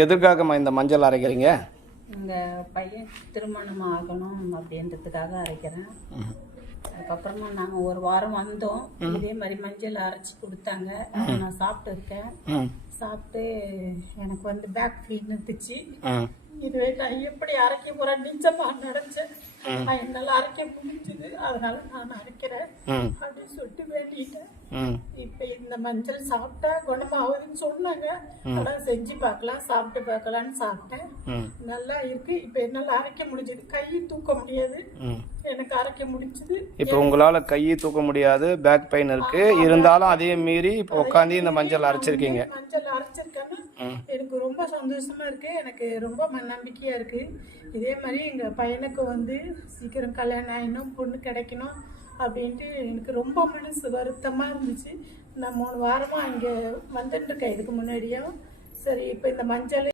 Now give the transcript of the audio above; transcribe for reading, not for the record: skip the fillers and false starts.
எதற்காகம்மா இந்த மஞ்சள் அரைக்கிறீங்க? இந்த பையன் திருமணம் ஆகணும் அப்படின்றதுக்காக அரைக்கிறேன். அதுக்கப்புறமா நாங்கள் ஒரு வாரம் வந்தோம். இதே மாதிரி மஞ்சள் அரைச்சி கொடுத்தாங்க. நான் சாப்பிட்டு இருக்கேன். சாப்பிட்டு எனக்கு வந்து பேக் பெயின் இருந்துச்சு. இதுவே நான் எப்படி அரைக்க போறேன் நிஜமா நினைச்சேன். என்னால அரைக்க முடிஞ்சது, அதனால நான் அரைக்கிறேன் அப்படின்னு சொல்லிட்டு வேண்டிட்டேன். இப்ப இந்த மஞ்சள் சாப்பிட்டா குணமாகுதுன்னு சொன்னாங்க. அதான் செஞ்சு பார்க்கலாம், சாப்பிட்டு பார்க்கலான்னு சாப்பிட்டேன். நல்லா இருக்கு. இப்ப என்னால அரைக்க முடிஞ்சது. கையை தூக்க முடியாது, எனக்கு அரைக்க முடிஞ்சது. இப்ப உங்களால கையை தூக்க முடியாது, பேக் பெயின் இருக்கு. இருந்தாலும் அதே மீறி இப்ப உட்காந்து இந்த மஞ்சள் அரைச்சிருக்கீங்க. மஞ்சள் அரைச்சிருக்கேன்னு எனக்கு ரொம்ப சந்தோஷமா இருக்கு. எனக்கு ரொம்ப நம்பிக்கையா இருக்கு. இதே மாதிரி எங்க பையனுக்கு வந்து சீக்கிரம் கல்யாணம் ஆயிடணும், பொண்ணு கிடைக்கணும் அப்படின்ட்டு எனக்கு ரொம்ப மனசு வருத்தமா இருந்துச்சு. நான் 3 வாரமா இங்க வந்துட்டு இருக்கேன். இதுக்கு முன்னாடியும் சரி. இப்ப இந்த மஞ்சள்